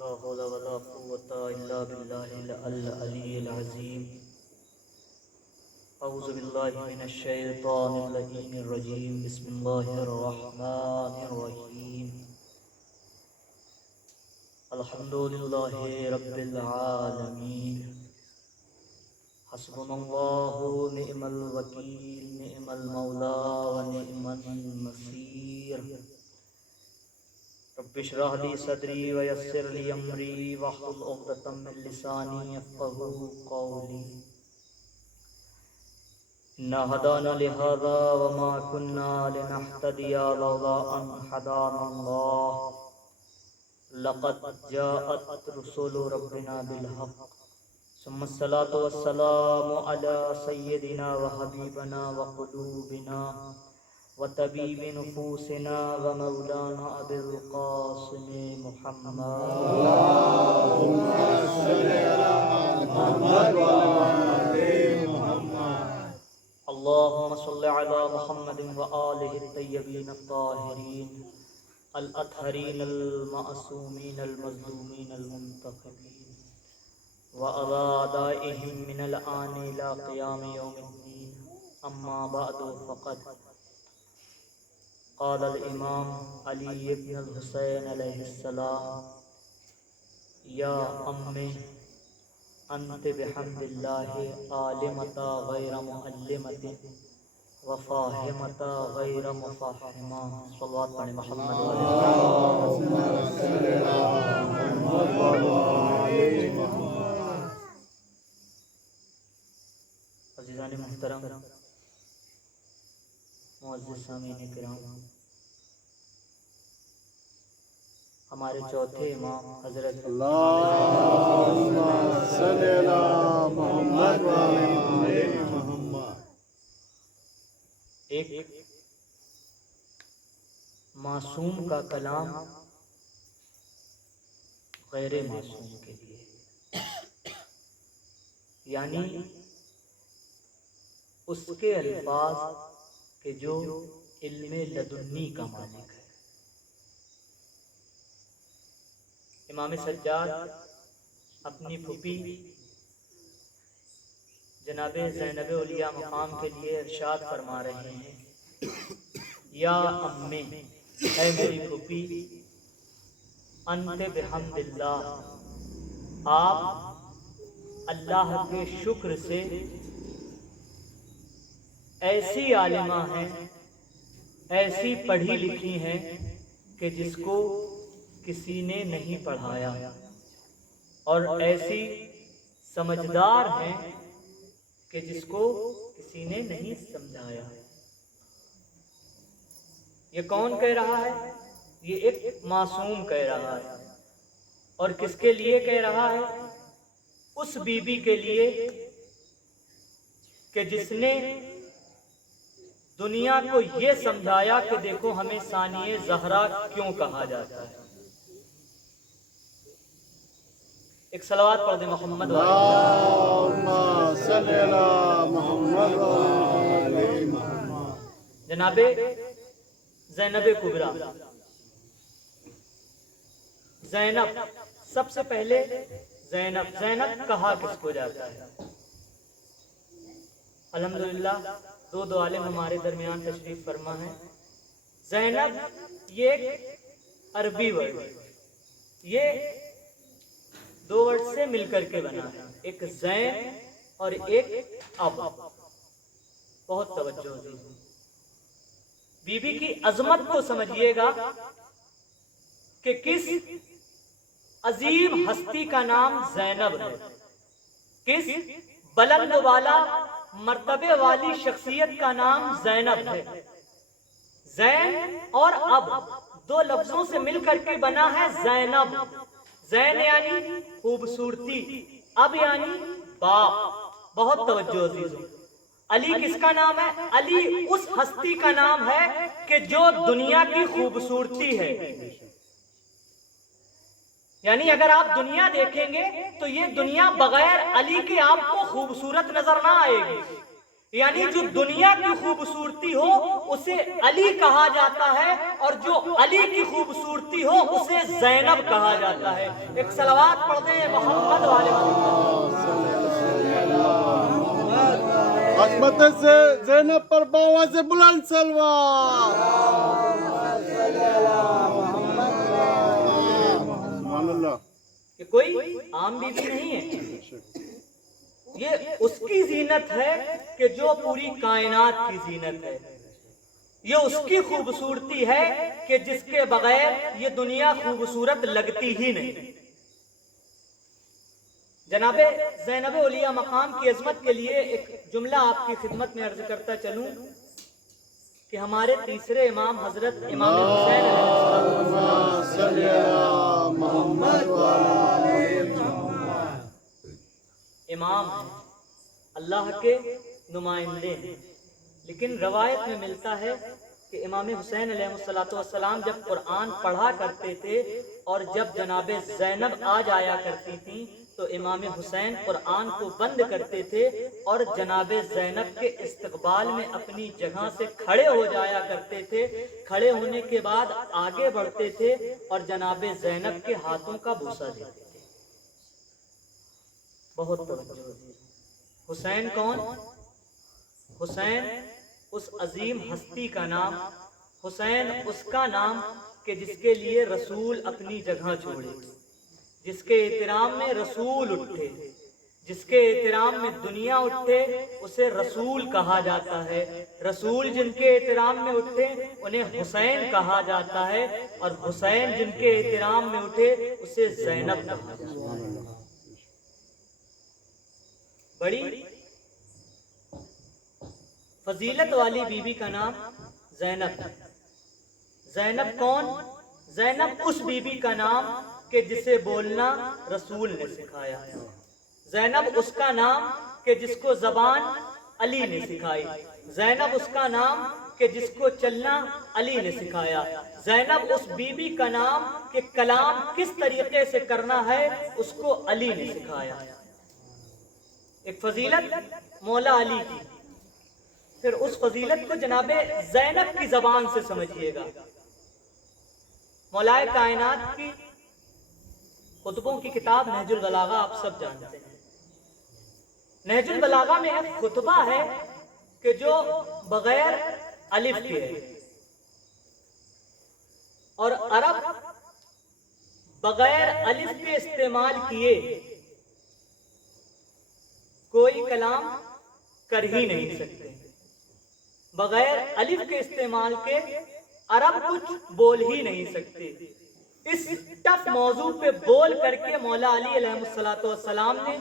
لا حول ولا قوة إلا بالله العلي العظيم. أعوذ بالله من الشيطان اللعين الرجيم. بسم الله الرحمن الرحيم. الحمد لله رب العالمين. حسبنا الله نعم الوكيل نعم المولى ونعم النصير. رب اشرح لي صدري ويسر لي امري واحلل عقدة من لساني يفقهوا قولي. إنا هدانا لهذا وما كنا لنهتدي لولا أن هدانا الله. لقد جاءت رسل ربنا بالحق. ثم الصلاة والسلام على سيدنا وحبيبنا وقلوبنا وطبيب نفوسنا ومولانا أبي القاسم محمد. اللهم صل على محمد وعلى آل محمد. اللهم صل على محمد وآله الطيبين الطاهرين الأطهرين المعصومين المظلومين المنتخبين وعلى أعدائهم من الآن إلى قيام يوم الدين. أما بعد فقد قال الإمام علي بن الحسين عليه السلام: يا أمي أنت بحمد الله عالمة غير معلمة وفاهمة غير مفاهمة. صلوات پڑھیں محمد اللهم صل على محمد وعلى آل محمد. عزیزان محترم، معزز سامعین کرام، ہمارے چوتھے امام حضرت اللهم صل على محمد وعلى آل محمد. ایک معصوم کا کلام غیر معصوم کے لیے، یعنی اس کے الفاظ کہ جو علم لدنی کا مالک ہے. امام سجاد اپنی پھوپھی جناب زینب اولیاء مقام کے لیے ارشاد فرما رہے ہیں: یا امی، اے میری پھوپھی، انت بحمد اللہ، آپ اللہ کے شکر سے ایسی عالمہ ہیں، ایسی پڑھی لکھی ہیں کہ جس کو کسی نے نہیں پڑھایا، اور ایسی سمجھدار ہیں کہ جس کو کسی نے نہیں سمجھایا. یہ کون کہہ رہا ہے؟ یہ ایک معصوم کہہ رہا ہے. اور کس کے لیے کہہ رہا ہے؟ اس بی بی کے لیے کہ جس نے دنیا کو یہ سمجھایا کہ دیکھو ہمیں ثانیہ زہرا کیوں کہا جاتا ہے. ایک صلوات پڑھ دیں محمد اللهم صل على محمد وعلى آل محمد. جناب زینب کبریٰ، زینب، سب سے پہلے زینب کہا کس کو جاتا ہے؟ الحمدللہ دو عالم ہمارے درمیان تشریف فرما ہے. زینب یہ ایک عربی ورڈ ہے، یہ دو ورڈ سے مل کر کے بنا ہے، ایک زین اور ایک اب. بہت توجہ دیجیے، بی بی کی عظمت کو سمجھیے گا کہ کس عظیم ہستی کا نام زینب ہے، کس بلند والا مرتبے والی شخصیت کا نام زینب ہے. زین اور اب دو لفظوں سے مل کر کے بنا ہے زینب. زین یعنی خوبصورتی، اب یعنی باپ. بہت توجہ عزیزو. علی کس کا نام ہے؟ علی اس ہستی کا نام ہے کہ جو دنیا کی خوبصورتی ہے. یعنی اگر آپ دنیا دیکھیں گے تو یہ دنیا بغیر علی کے آپ کو خوبصورت نظر نہ آئے گی، یعنی جو دنیا کی خوبصورتی ہو اسے علی کہا جاتا ہے، اور جو علی کی خوبصورتی ہو اسے زینب کہا جاتا ہے۔ ایک صلوات پڑھ دیں محمد والے عظمت سے زینب پر باواز بلند سلوات۔ سبحان اللہ۔ کہ کوئی عام بیوی نہیں ہے، یہ اس کی زینت ہے کہ جو پوری کائنات کی زینت ہے، یہ اس کی خوبصورتی ہے کہ جس کے بغیر یہ دنیا خوبصورت لگتی ہی نہیں۔ جناب زینب اولیاء مقام کی عظمت کے لیے ایک جملہ آپ کی خدمت میں عرض کرتا چلوں کہ ہمارے تیسرے امام حضرت امام حسین اللہم صلی علی محمد امام ہیں، اللہ کے نمائندے ہیں، لیکن روایت میں ملتا ہے کہ امام حسین علیہ السلام جب قرآن پڑھا کرتے تھے اور جب جناب زینب آ جایا کرتی تھیں تو امام حسین قرآن کو بند کرتے تھے اور جناب زینب کے استقبال میں اپنی جگہ سے کھڑے ہو جایا کرتے تھے۔ کھڑے ہونے کے بعد آگے بڑھتے تھے اور جناب زینب کے ہاتھوں کا بوسہ دیتے تھے۔ بہت توجہ۔ حسین کون؟ حسین اس عظیم ہستی کا نام، حسین اس کا نام کہ جس کے لیے رسول اپنی جگہ چھوڑے، جس کے احترام میں رسول اٹھے، جس کے احترام میں دنیا اٹھے اسے رسول کہا جاتا ہے۔ رسول جن کے احترام میں اٹھے انہیں حسین کہا جاتا ہے، اور حسین جن کے احترام میں اٹھے اسے زینب کہا جاتا ہے۔ بڑی فضیلت والی بی بی کا نام زینب ہے۔ زینب کون؟ زینب اس بی بی کا نام کہ جسے بولنا رسول نے سکھایا، زینب اس کا نام کہ جس کو زبان علی نے سکھائی، زینب اس کا نام کہ جس کو چلنا علی نے سکھایا، زینب اس بی بی کا نام کہ کلام کس طریقے سے کرنا ہے اس کو علی نے سکھایا۔ ایک فضیلت مولا علی کی، پھر اس فضیلت کو جناب زینب کی زبان سے سمجھیے گا۔ مولا کائنات کی خطبوں کی کتاب نہج البلاغہ آپ سب جانتے ہیں۔ نہج البلاغہ میں ایک خطبہ ہے کہ جو بغیر الف کے ہے، اور عرب بغیر الف کے استعمال کیے کوئی کلام کر ہی نہیں سکتے، بغیر الف کے استعمال کے عرب کچھ بول ہی نہیں سکتے۔ اس ٹف موضوع پہ بول کر کے مولا علی علیہ السلام نے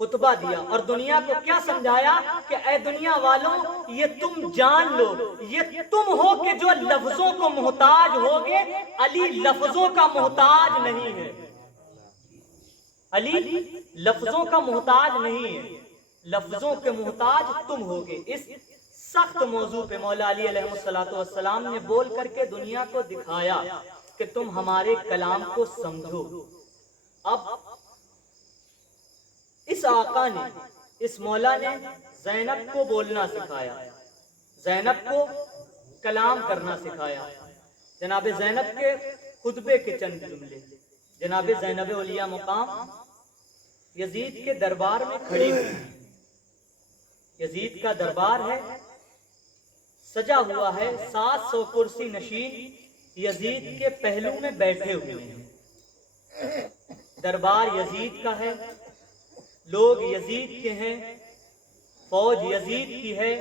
خطبہ دیا اور دنیا کو کیا سمجھایا کہ اے دنیا والوں، یہ تم جان لو، یہ تم ہو کہ جو لفظوں کو محتاج ہوگے، علی لفظوں کا محتاج نہیں ہے۔ علی لفظوں کا محتاج نہیں ہے، لفظوں کے محتاج تم ہوگے۔ اس سخت موضوع پہ مولا علی علیہ السلام نے بول کر کے دنیا کو دکھایا کہ تم ہمارے کلام کو سمجھو۔ اب اس آقا نے، اس مولا نے زینب کو بولنا سکھایا، زینب کو کلام کرنا سکھایا۔ جناب زینب کے خطبے کے چند جملے۔ جناب زینب اولیاء مقام یزید کے دربار میں کھڑی ہوئی، یزید کا دربار ہے، سجا ہوا ہے، 700 کرسی نشین یزید کے پہلو میں بیٹھے ہوئے ہیں۔ دربار یزید کا ہے، لوگ یزید کے ہیں، فوج یزید کی ہے،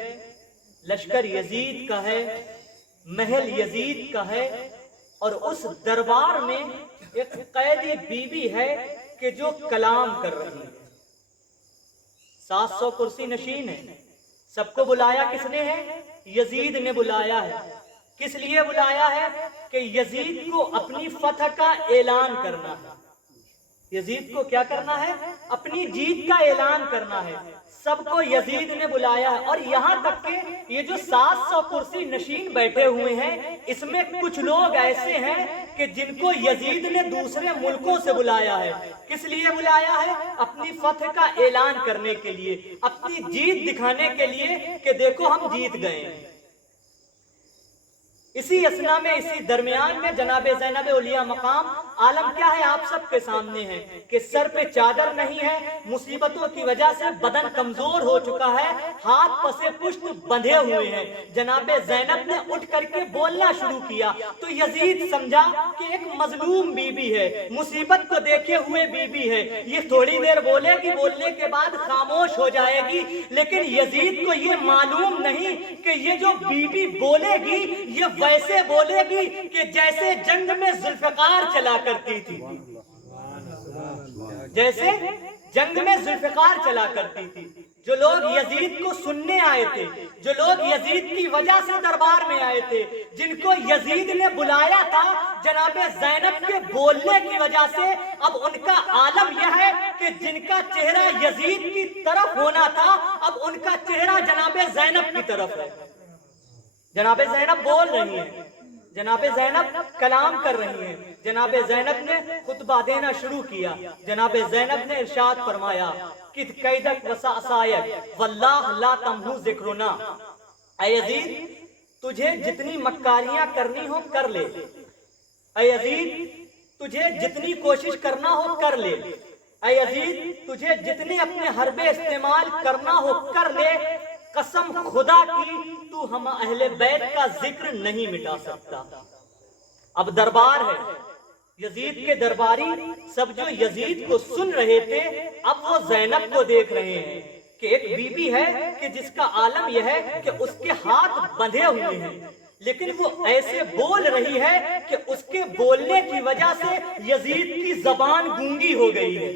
لشکر یزید کا ہے، محل یزید کا ہے، اور اس دربار میں ایک قیدی بی بی ہے کہ جو کلام کر رہی ہے۔ 700 کرسی نشین ہے، سب کو بلایا کس نے ہے؟ یزید نے بلایا ہے۔ کس لیے بلایا ہے؟ کہ یزید کو اپنی فتح کا اعلان کرنا ہے۔ یزید کو کیا کرنا ہے؟ اپنی جیت کا اعلان کرنا ہے۔ سب کو یزید نے بلایا ہے، اور یہاں تک کہ یہ جو 700 کرسی نشین بیٹھے ہوئے ہیں، اس میں کچھ لوگ ایسے ہیں کہ جن کو یزید نے دوسرے ملکوں سے بلایا ہے۔ کس لیے بلایا ہے؟ اپنی فتح کا اعلان کرنے کے لیے، اپنی جیت دکھانے کے لیے کہ دیکھو ہم جیت گئے ہیں۔ اسی اسنا میں، اسی درمیان میں جناب زینب اولیاء مقام عالم کیا ہے آپ سب کے سامنے ہے کہ سر پہ چادر نہیں ہے، مصیبتوں کی وجہ سے بدن کمزور ہو چکا ہے، ہاتھ پسے پشت بندھے ہوئے ہیں۔ جناب زینب نے اٹھ کر کے بولنا شروع کیا تو یزید سمجھا کہ ایک مظلوم بی بی ہے، مصیبت کو دیکھے ہوئے بی بی ہے، یہ تھوڑی دیر بولے گی، بولنے کے بعد خاموش ہو جائے گی، لیکن یزید کو یہ معلوم نہیں کہ یہ جو بی بی بولے گی یہ ویسے بولے گی کہ جیسے جنگ میں ذوالفقار چلا کرتی تھی، جیسے جنگ میں ذوالفقار چلا کرتی تھی۔ جو لوگ یزید کو سننے آئے تھے، جو لوگ یزید کی وجہ سے دربار میں آئے تھے، جن کو یزید نے بلایا تھا جناب زینب کے بولنے کی وجہ سے، اب ان کا عالم یہ ہے کہ جن کا چہرہ یزید کی طرف ہونا تھا اب ان کا چہرہ جناب زینب کی طرف ہے۔ جناب زینب بول رہی ہیں، جناب زینب کلام کر رہی ہیں، جناب زینب نے خطبہ دینا شروع کیا۔ جناب زینب نے ارشاد فرمایا کہ قیدک وسعصایک واللہ لا تمحو ذکرنا، اے یزید تجھے جتنی مکاریاں کرنی ہو کر لے، اے یزید تجھے جتنی کوشش کرنا ہو کر لے، اے یزید تجھے جتنے اپنے حربے استعمال کرنا ہو کر لے، قسم خدا کی تو ہم اہل بیت کا ذکر نہیں مٹا سکتا۔ اب دربار ہے، یزید کے درباری سب جو یزید کو سن رہے تھے اب وہ زینب کو دیکھ رہے ہیں کہ ایک بی بی ہے کہ جس کا عالم یہ ہے کہ اس کے ہاتھ بندھے ہوئے ہیں، لیکن وہ ایسے بول رہی ہے کہ اس کے بولنے کی وجہ سے یزید کی زبان گونگی ہو گئی ہے،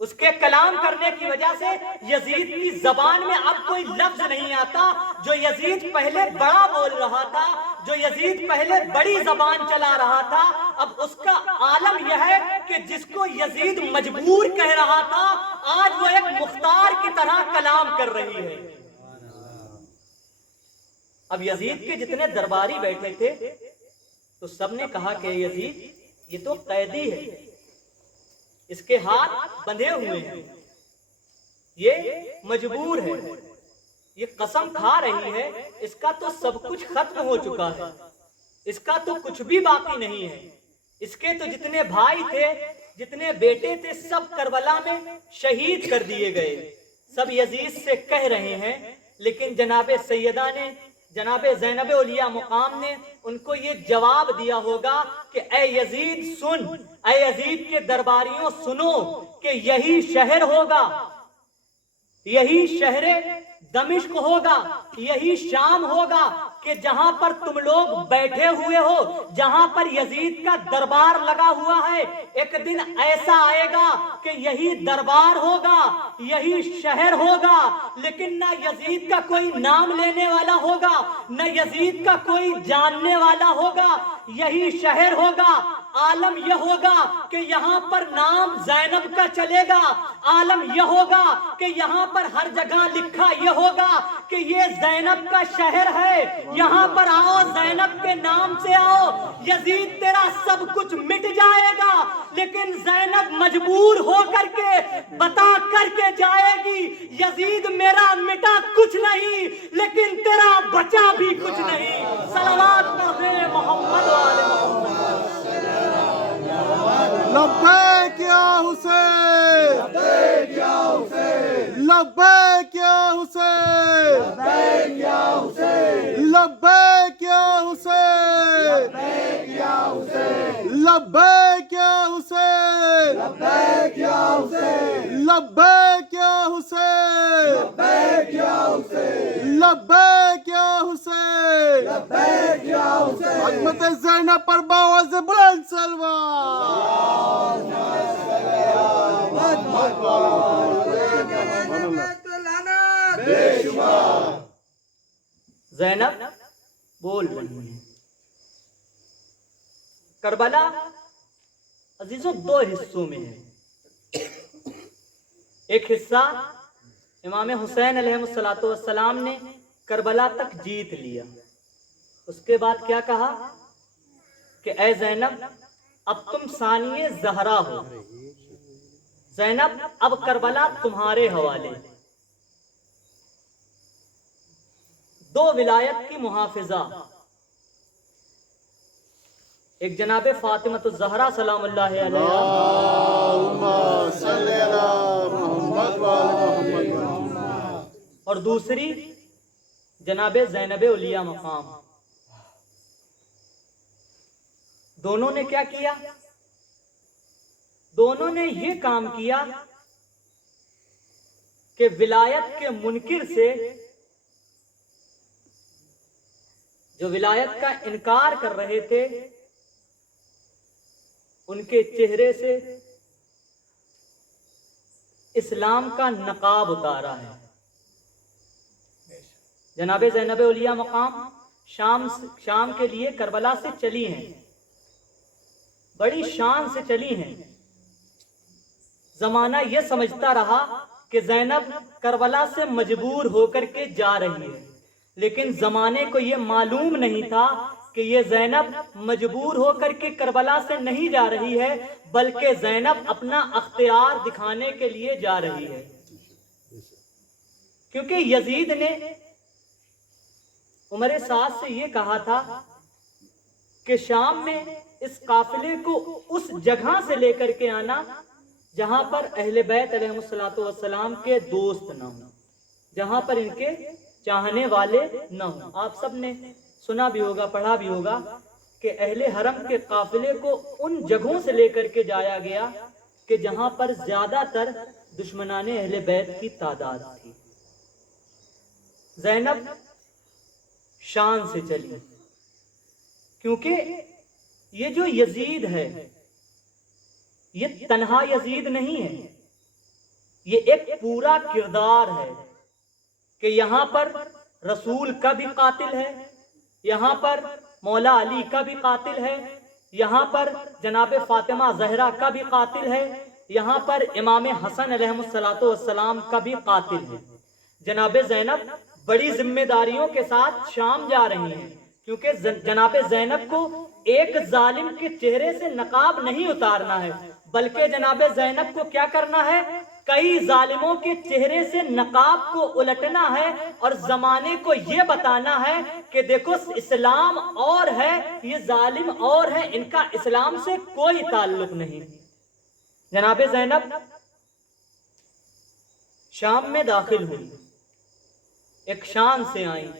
اس کے کلام کرنے کی وجہ سے یزید کی زبان میں اب کوئی لفظ نہیں آتا۔ جو یزید پہلے بڑا بول رہا تھا، جو یزید پہلے بڑی زبان چلا رہا تھا، اب اس کا عالم یہ ہے کہ جس کو یزید مجبور کہہ رہا تھا آج وہ ایک مختار کی طرح کلام کر رہی ہے۔ اب یزید کے جتنے درباری بیٹھے تھے تو سب نے کہا کہ یزید یہ تو قیدی ہے، اس کے ہاتھ بندھے ہوئے ہیں، یہ مجبور ہے، یہ قسم کھا رہی ہے، اس کا تو سب کچھ ختم ہو چکا ہے، اس کا تو کچھ بھی باقی نہیں ہے، اس کے تو جتنے بھائی تھے، جتنے بیٹے تھے سب کربلا میں شہید کر دیے گئے۔ سب یزید سے کہہ رہے ہیں، لیکن جناب سیدہ نے، جناب زینب اولیاء مقام نے ان کو یہ جواب دیا ہوگا کہ اے یزید سن، اے یزید کے درباریوں سنو کہ یہی شہر ہوگا، یہی شہر دمشق ہوگا، یہی شام ہوگا کہ جہاں پر تم لوگ بیٹھے ہوئے ہو، جہاں پر یزید کا دربار لگا ہوا ہے، ایک دن ایسا آئے گا کہ یہی دربار ہوگا، یہی شہر ہوگا، لیکن نہ یزید کا کوئی نام لینے والا ہوگا، نہ یزید کا کوئی جاننے والا ہوگا، یہی شہر ہوگا۔ عالم یہ ہوگا کہ یہاں پر نام زینب کا چلے گا، عالم یہ ہوگا کہ یہاں پر ہر جگہ لکھا یہ ہوگا کہ یہ زینب کا شہر ہے، یہاں پر آؤ زینب کے نام سے آؤ، یزید تیرا سب کچھ مٹ جائے گا، لیکن زینب مجبور ہو کر کے بتا کر کے جائے گی یزید میرا مٹا کچھ نہیں لیکن تیرا بچا بھی کچھ نہیں۔ صلوات پڑھیں محمد والے محمد۔ لبیک یا حسین، لبیک یا حسین، لبیک یا حسین، لبیک یا حسین، لبیک یا حسین، لبیک یا حسین، لبیک یا حسین، لبیک یا حسین، لبیک یا حسین، لبیک یا حسین، لبیک یا حسین، لبیک یا حسین۔ عظمت زینب پر باواز بلند سلوات۔ بے شمار زینب بول رہی ہیں۔ کربلا عزیزوں دو حصوں میں ہے، ایک حصہ امام حسین علیہ السلام نے کربلا تک جیت لیا، اس کے بعد کیا کہا کہ اے زینب اب تم ثانیہ زہرا ہو، زینب اب کربلا تمہارے حوالے۔ دو ولایت کی محافظہ، ایک جناب فاطمہ الزہرا سلام اللہ علیہا، اللہم صلی علی محمد وعلی محمد، اور دوسری جناب زینب علیہ مقام۔ دونوں نے کیا کیا؟ دونوں نے یہ کام کیا کہ ولایت کے منکر سے، جو ولایت کا انکار کر رہے تھے، ان کے چہرے سے اسلام کا نقاب اتارا ہے۔ جناب زینب علیہ مقام شام کے لیے کربلا سے چلی ہیں، بڑی شان سے چلی ہیں۔ زمانہ یہ سمجھتا رہا کہ زینب کربلا سے مجبور ہو کر کے جا رہی ہے، لیکن زمانے کو یہ معلوم نہیں تھا کہ یہ زینب مجبور ہو کر کے کربلا سے نہیں جا رہی ہے، بلکہ زینب اپنا اختیار دکھانے کے لیے جا رہی ہے۔ کیونکہ یزید نے عمر سعد سے یہ کہا تھا کہ شام میں اس قافلے کو اس جگہ سے لے کر کے آنا جہاں پر اہل بیت علیہ السلام کے دوست نہ ہوں، جہاں پر ان کے چاہنے والے نہ ہوں۔ آپ سب نے سنا بھی ہوگا، پڑھا بھی ہوگا کہ اہل حرم کے قافلے کو ان جگہوں سے لے کر کے جایا گیا کہ جہاں پر زیادہ تر دشمنان اہل بیت کی تعداد تھی۔ زینب شان سے چلی، کیونکہ یہ جو یزید ہے یہ تنہا یزید نہیں ہے، یہ ایک پورا کردار ہے کہ یہاں پر رسول کا بھی قاتل ہے، یہاں پر مولا علی کا بھی قاتل ہے، یہاں پر جناب فاطمہ زہرا کا بھی قاتل ہے، یہاں پر امام حسن علیہ السلام کا بھی قاتل ہے۔ جناب زینب بڑی ذمہ داریوں کے ساتھ شام جا رہی ہیں، کیونکہ جناب زینب کو ایک ظالم کے چہرے سے نقاب نہیں اتارنا ہے، بلکہ جناب زینب کو کیا کرنا ہے؟ کئی ظالموں کے چہرے سے نقاب کو الٹنا ہے اور زمانے کو یہ بتانا ہے کہ دیکھو اسلام اور ہے، یہ ظالم اور ہے، ان کا اسلام سے کوئی تعلق نہیں۔ جناب زینب شام میں داخل ہوئی، ایک شان سے آئیں۔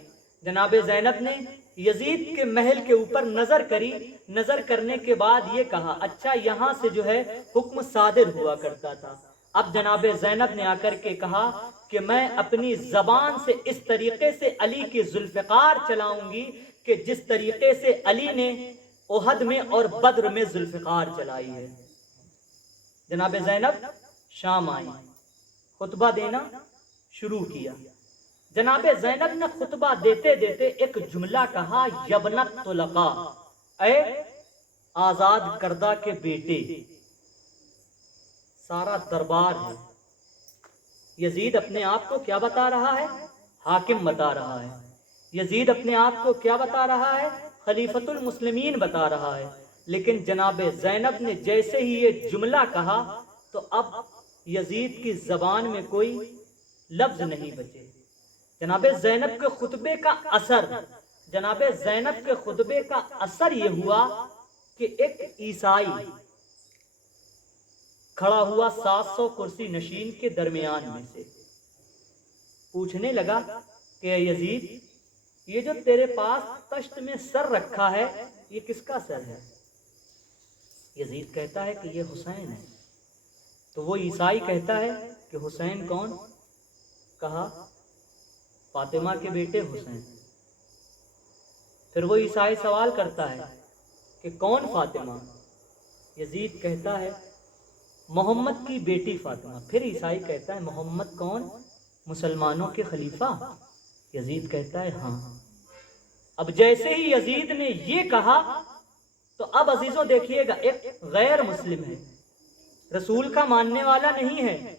جناب زینب نے یزید کے محل کے اوپر نظر کری، نظر کرنے کے بعد یہ کہا اچھا یہاں سے جو ہے حکم صادر ہوا کرتا تھا۔ اب جناب زینب نے آ کر کے کہا کہ میں اپنی زبان سے اس طریقے سے علی کی ذوالفقار چلاؤں گی کہ جس طریقے سے علی نے احد میں اور بدر میں ذوالفقار چلائی ہے۔ جناب زینب شام آئی، خطبہ دینا شروع کیا۔ جناب زینب نے خطبہ دیتے دیتے ایک جملہ کہا، یبنت طلقاء، اے آزاد کردہ کے بیٹے۔ سارا دربار ہے، یزید اپنے آپ کو کیا بتا رہا ہے؟ حاکم بتا رہا ہے۔ یزید اپنے آپ کو کیا بتا رہا ہے؟ خلیفۃ المسلمین بتا رہا ہے۔ لیکن جناب زینب نے جیسے ہی یہ جملہ کہا تو اب یزید کی زبان میں کوئی لفظ نہیں بچے۔ جناب زینب کے خطبے کا اثر، جناب زینب کے خطبے کا اثر یہ ہوا کہ ایک عیسائی کھڑا ہوا 700 کرسی نشین کے درمیان میں سے، پوچھنے لگا کہ یزید یہ جو تیرے پاس تشت میں سر رکھا ہے یہ کس کا سر ہے؟ یزید کہتا ہے کہ یہ حسین ہے۔ تو وہ عیسائی کہتا ہے کہ حسین کون؟ کہا فاطمہ کے بیٹے حسین۔ پھر وہ عیسائی سوال کرتا ہے کہ کون فاطمہ؟ یزید کہتا ہے محمد کی بیٹی فاطمہ۔ پھر عیسائی کہتا ہے محمد کون؟ مسلمانوں کے خلیفہ؟ یزید کہتا ہے ہاں۔ اب جیسے ہی یزید نے یہ کہا تو اب عزیزوں دیکھیے گا، ایک غیر مسلم ہے، رسول کا ماننے والا نہیں ہے،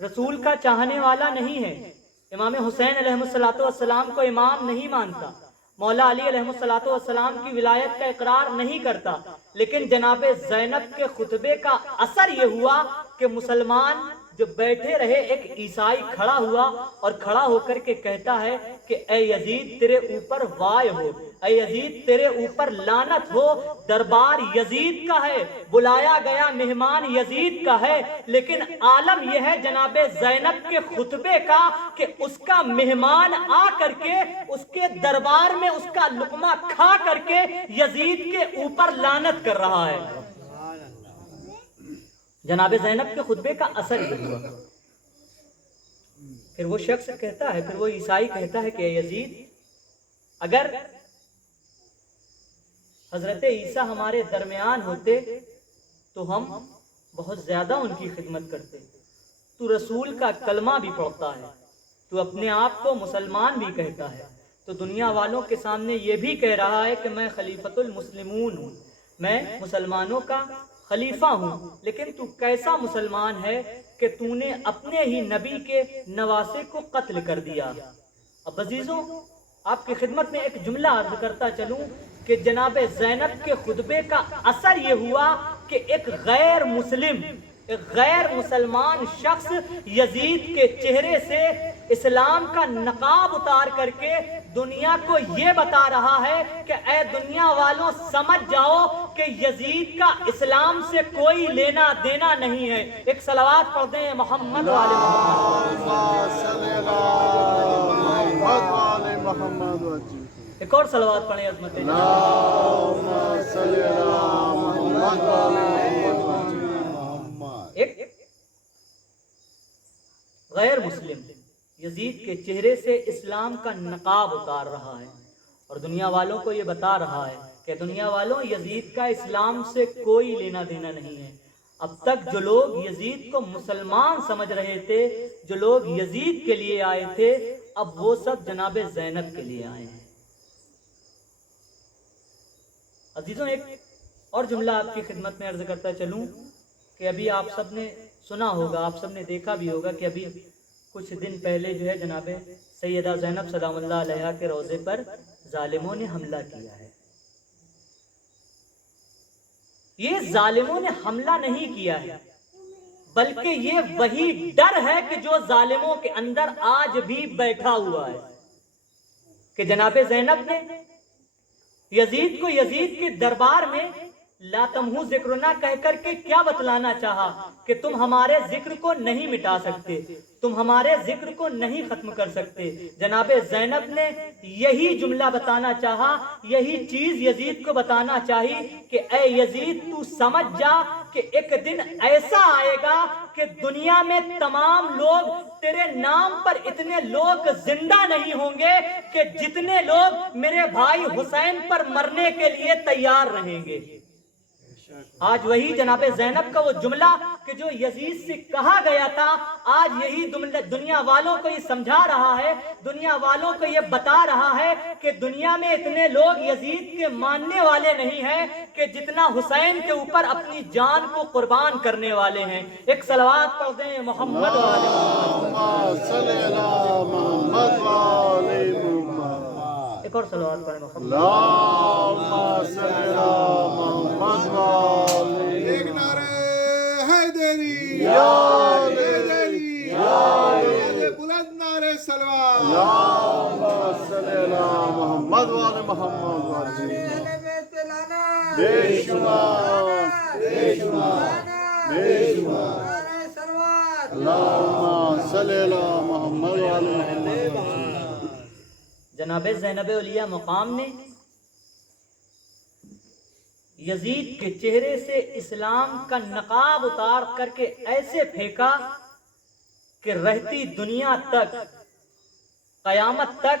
رسول کا چاہنے والا نہیں ہے، امام حسین علیہ السلام کو امام نہیں مانتا، مولا علی علیہ السلام کی ولایت کا اقرار نہیں کرتا، لیکن جناب زینب کے خطبے کا اثر یہ ہوا کہ مسلمان جو بیٹھے رہے، ایک عیسائی کھڑا ہوا اور کھڑا ہو کر کے کہتا ہے کہ اے یزید تیرے اوپر وائے ہو، اے یزید تیرے اوپر لعنت ہو، دربار یزید کا ہے، بلایا گیا مہمان یزید کا ہے، لیکن عالم یہ ہے جناب زینب کے خطبے کا کہ اس کا مہمان آ کر کے اس کے دربار میں اس کا لقمہ کھا کر کے یزید کے اوپر لعنت کر رہا ہے۔ جناب زینب کے خطبے کا اثر یہ ہوا۔ پھر وہ شخص کہتا ہے، پھر وہ عیسائی کہتا ہے کہ اے یزید، اگر حضرت عیسیٰ ہمارے درمیان ہوتے تو ہم بہت زیادہ ان کی خدمت کرتے، تو رسول کا کلمہ بھی پڑھتا ہے، تو اپنے آپ کو مسلمان بھی کہتا ہے، تو دنیا والوں کے سامنے یہ بھی کہہ رہا ہے کہ میں خلیفۃ المسلمون ہوں، میں مسلمانوں کا خلیفہ ہوں، لیکن تو کیسا مسلمان ہے کہ تو نے اپنے ہی نبی کے نواسے کو قتل کر دیا۔ اب عزیزوں، آپ کی خدمت میں ایک جملہ عرض کرتا چلوں کہ جناب زینب کے خطبے کا اثر یہ ہوا کہ ایک غیر مسلمان شخص یزید کے چہرے سے اسلام کا نقاب اتار کر کے دنیا کو یہ بتا رہا ہے کہ اے دنیا والوں سمجھ جاؤ کہ یزید کا اسلام سے کوئی لینا دینا نہیں ہے۔ ایک صلوات پڑھ دیں محمد والے محمد، ایک اور صلوات پڑھیں عظمت ایک غیر مسلم یزید کے چہرے سے اسلام کا نقاب اتار رہا ہے اور دنیا والوں کو یہ بتا رہا ہے کہ دنیا والوں یزید کا اسلام سے کوئی لینا دینا نہیں ہے۔ اب تک جو لوگ یزید کو مسلمان سمجھ رہے تھے، جو لوگ یزید کے لیے آئے تھے، اب وہ سب جناب زینب کے لیے آئے ہیں۔ عزیزوں، ایک اور جملہ آپ کی خدمت میں عرض کرتا چلوں کہ ابھی آپ سب نے سنا ہوگا، آپ سب نے دیکھا بھی ہوگا کہ ابھی کچھ دن پہلے جو ہے جناب سیدہ زینب سلام اللہ علیہا کے روضے پر ظالموں نے حملہ کیا ہے۔ یہ ظالموں نے حملہ نہیں کیا ہے، بلکہ یہ وہی ڈر ہے کہ جو ظالموں کے اندر آج بھی بیٹھا ہوا ہے کہ جناب زینب نے یزید کو یزید کے دربار میں لا تمہو ذکرنا کہہ کر کے کیا بتلانا چاہا کہ تم ہمارے ذکر کو نہیں مٹا سکتے، تم ہمارے ذکر کو نہیں ختم کر سکتے۔ جناب زینب نے یہی جملہ بتانا چاہا، یہی چیز یزید کو بتانا چاہی کہ اے یزید تو سمجھ جا کہ ایک دن ایسا آئے گا کہ دنیا میں تمام لوگ تیرے نام پر اتنے لوگ زندہ نہیں ہوں گے کہ جتنے لوگ میرے بھائی حسین پر مرنے کے لیے تیار رہیں گے۔ آج وہی جناب زینب کا وہ جملہ کہ جو یزید سے کہا گیا تھا، آج یہی دنیا والوں کو یہ سمجھا رہا ہے، دنیا والوں کو یہ بتا رہا ہے کہ دنیا میں اتنے لوگ یزید کے ماننے والے نہیں ہیں کہ جتنا حسین کے اوپر اپنی جان کو قربان کرنے والے ہیں۔ ایک صلوات پڑھ دیں محمد والے محمد، ایک اور صلوات پڑھیں محمد۔ ایک نعرہ حیدری، بلند نعرہ سلوات، محمد والے محمد، بے شمار بے شمار بے شمار، اللہم صلی علی محمد والے محمد۔ جناب زینب اولیاء مقام نے یزید کے چہرے سے اسلام کا نقاب اتار کر کے ایسے پھینکا کہ رہتی دنیا تک، قیامت تک،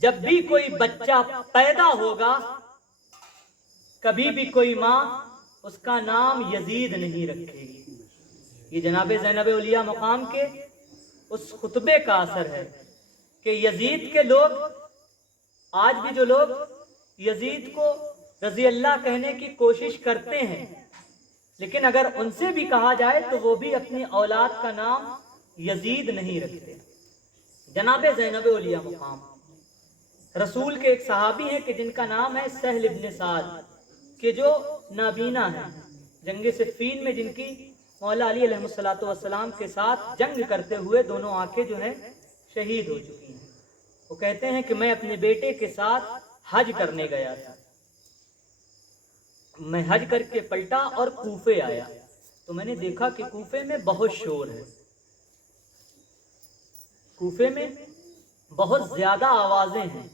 جب بھی کوئی بچہ پیدا ہوگا، کبھی بھی کوئی ماں اس کا نام یزید نہیں رکھے گی۔ یہ جناب زینب اولیاء مقام کے اس خطبے کا اثر ہے کہ یزید کے لوگ، آج بھی جو لوگ یزید کو رضی اللہ کہنے کی کوشش کرتے ہیں، لیکن اگر ان سے بھی کہا جائے تو وہ بھی اپنی اولاد کا نام یزید نہیں رکھتے۔ جناب زینب اولیاء مقام رسول کے ایک صحابی ہیں کہ جن کا نام ہے سہل ابن سعد، کہ جو نابینا ہیں، جنگ صفین میں جن کی مولا علی علیہ السلام کے ساتھ جنگ کرتے ہوئے دونوں آنکھیں جو ہیں شہید ہو چکی ہیں۔ وہ کہتے ہیں کہ میں اپنے بیٹے کے ساتھ حج کرنے گیا تھا، میں حج کر کے پلٹا اور کوفے آیا تو میں نے دیکھا کہ کوفے میں بہت شور ہے، کوفے میں بہت زیادہ آوازیں ہیں،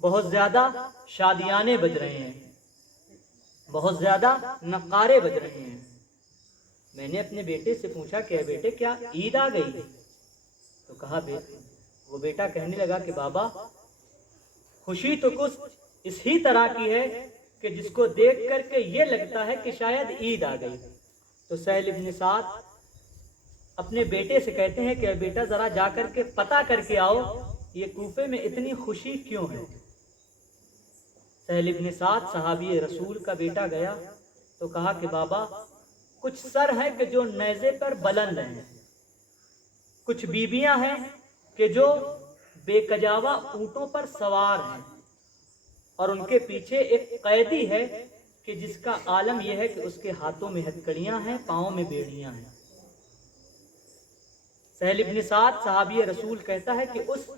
بہت زیادہ شادیانے بج رہے ہیں، بہت زیادہ نقارے بج رہے ہیں۔ میں نے اپنے بیٹے سے پوچھا کہ بیٹے کیا عید آ گئی؟ تو کہا وہ بیٹا کہنے لگا کہ بابا خوشی تو کچھ اس ہی طرح کی ہے کہ جس کو دیکھ کر کے یہ لگتا ہے کہ شاید عید آ گئی۔ تو سہل ابن سعد اپنے بیٹے سے کہتے ہیں کہ بیٹا ذرا جا کر کے پتہ کر کے آؤ یہ کوفے میں اتنی خوشی کیوں ہے۔ سہل ابن سعد صحابی رسول کا بیٹا گیا تو کہا کہ بابا کچھ سر ہیں کہ جو نیزے پر بلند ہیں، کچھ بیبیاں ہیں کہ جو بے کجاوا اونٹوں پر سوار ہیں، اور ان کے پیچھے ایک قیدی ہے کہ جس کا عالم یہ ہے کہ اس کے ہاتھوں میں ہتکڑیاں ہیں، پاؤں میں بیڑیاں ہیں۔ سہل ابن سعد صحابی رسول کہتا ہے کہ اس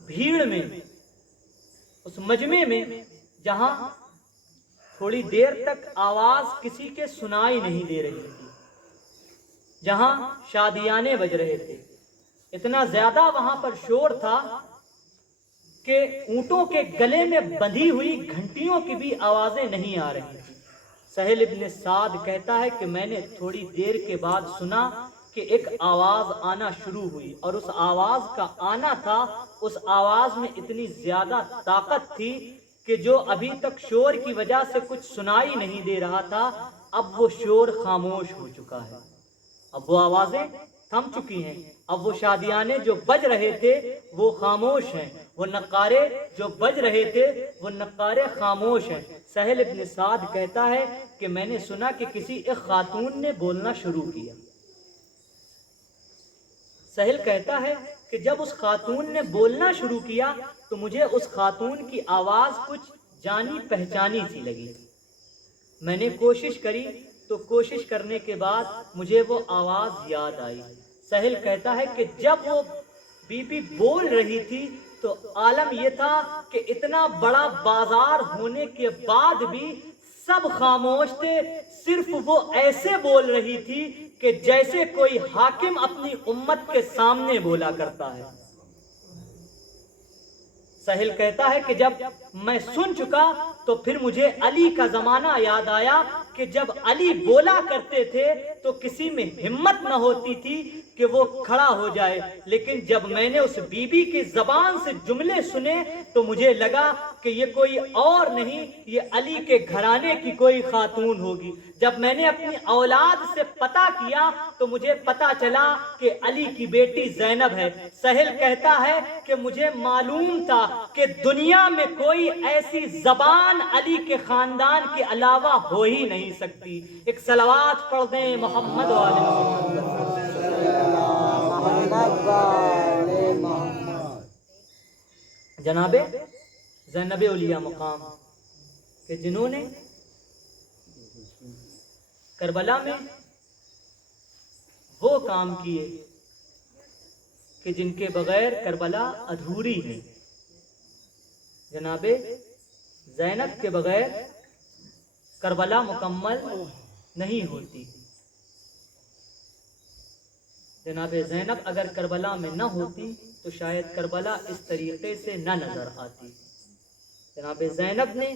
بھیڑ میں، اس مجمع میں جہاں تھوڑی دیر تک آواز کسی کے سنائی نہیں دے رہی تھی، جہاں شادیانے بج رہے تھے، اتنا زیادہ وہاں پر شور تھا کہ اونٹوں کے گلے میں بندھی ہوئی گھنٹیوں کی بھی آوازیں نہیں آ رہی تھی۔ سہل ابن سعد کہتا ہے کہ میں نے تھوڑی دیر کے بعد سنا کہ ایک آواز آنا شروع ہوئی، اور اس آواز کا آنا تھا، اس آواز میں اتنی زیادہ طاقت تھی کہ جو ابھی تک شور کی وجہ سے کچھ سنائی نہیں دے رہا تھا، اب وہ شور خاموش ہو چکا ہے، اب وہ آوازیں تھم چکی ہیں، اب وہ شادیانے جو بج رہے تھے وہ خاموش ہیں، وہ نقارے جو بج رہے تھے وہ نقارے خاموش ہیں۔ سہل ابن سعد کہتا ہے کہ میں نے سنا کہ کسی ایک خاتون نے بولنا شروع کیا۔ سہل کہتا ہے کہ جب اس خاتون نے بولنا شروع کیا تو مجھے اس خاتون کی آواز کچھ جانی پہچانی سی لگی۔ میں نے کوشش کری تو کوشش کرنے کے بعد مجھے وہ آواز یاد آئی۔ سہل کہتا ہے کہ جب وہ بی بی بول رہی تھی تو عالم یہ تھا کہ اتنا بڑا بازار ہونے کے بعد بھی سب خاموش تھے، صرف وہ ایسے بول رہی تھی کہ جیسے کوئی حاکم اپنی امت کے سامنے بولا کرتا ہے۔ سہل کہتا ہے کہ جب میں سن چکا تو پھر مجھے علی کا زمانہ یاد آیا کہ جب علی بولا کرتے تھے تو کسی میں ہمت نہ ہوتی تھی کہ وہ کھڑا ہو جائے، لیکن جب میں نے اس بی بی کی زبان سے جملے سنے تو مجھے لگا کہ یہ کوئی اور نہیں، یہ علی کے گھرانے کی کوئی خاتون ہوگی۔ جب میں نے اپنی اولاد سے پتہ کیا تو مجھے پتہ چلا کہ علی کی بیٹی زینب ہے۔ سہل کہتا ہے کہ مجھے معلوم تھا کہ دنیا میں کوئی ایسی زبان علی کے خاندان کے علاوہ ہو ہی نہیں سکتی۔ ایک صلوات پڑھ دیں محمد جناب زینب اولیاء مقام کہ جنہوں نے کربلا میں وہ کام کیے کہ جن کے بغیر کربلا ادھوری ہے۔ جناب زینب کے بغیر کربلا مکمل نہیں ہوتی۔ جناب زینب اگر کربلا میں نہ ہوتی تو شاید کربلا اس طریقے سے نہ نظر آتی۔ جناب زینب نے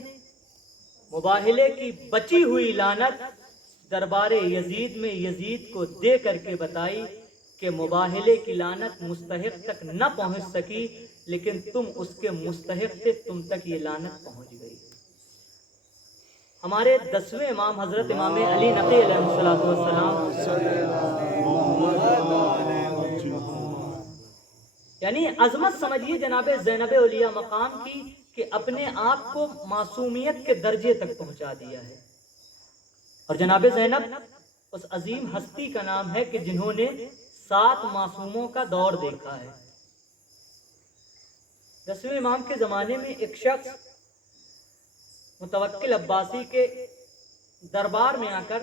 مباہلے کی بچی ہوئی لعنت دربار یزید میں یزید کو دے کر کے بتائی کہ مباہلے کی لعنت مستحق تک نہ پہنچ سکی، لیکن تم اس کے مستحق تھے، تم تک یہ لعنت پہنچ گئی۔ ہمارے 10ویں امام حضرت امام علی نقی علیہ السلام، یعنی عظمت سمجھیے جناب زینب اولیاء مقام کی کہ اپنے آپ کو معصومیت کے درجے تک پہنچا دیا ہے۔ اور جناب زینب اس عظیم ہستی کا نام ہے کہ جنہوں نے 7 معصوموں کا دور دیکھا ہے۔ 10ویں امام کے زمانے میں ایک شخص متوکل عباسی کے دربار میں آ کر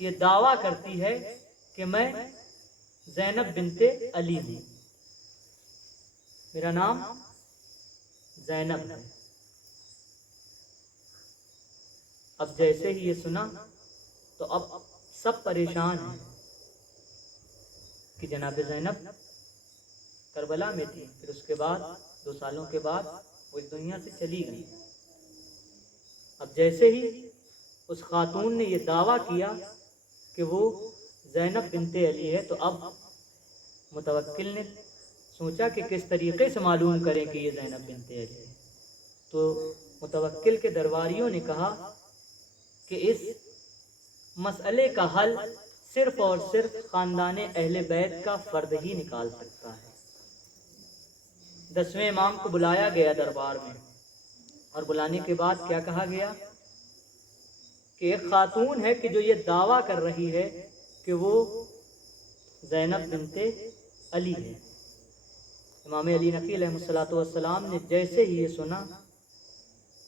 یہ دعویٰ کرتی ہے کہ میں زینب بنت علی ہوں، میرا نام زینب ہے۔ اب جیسے ہی یہ سنا تو اب سب پریشان ہیں کہ جناب زینب کربلا میں تھی، پھر اس کے بعد 2 سالوں کے بعد وہ اس دنیا سے چلی گئی۔ اب جیسے ہی اس خاتون نے یہ دعویٰ کیا کہ وہ زینب بنت علی ہے تو اب متوکل نے سوچا کہ کس طریقے سے معلوم کریں کہ یہ زینب بنت علی ہے۔ تو متوکل کے درباریوں نے کہا کہ اس مسئلے کا حل صرف اور صرف خاندان اہل بیت کا فرد ہی نکال سکتا ہے۔ 10ویں امام کو بلایا گیا دربار میں، اور بلانے کے بعد کیا کہا گیا کہ ایک خاتون ہے کہ جو یہ دعویٰ کر رہی ہے کہ وہ زینب بنت علی ہے۔ امام علی نقی علیہ السلام نے جیسے ہی یہ سنا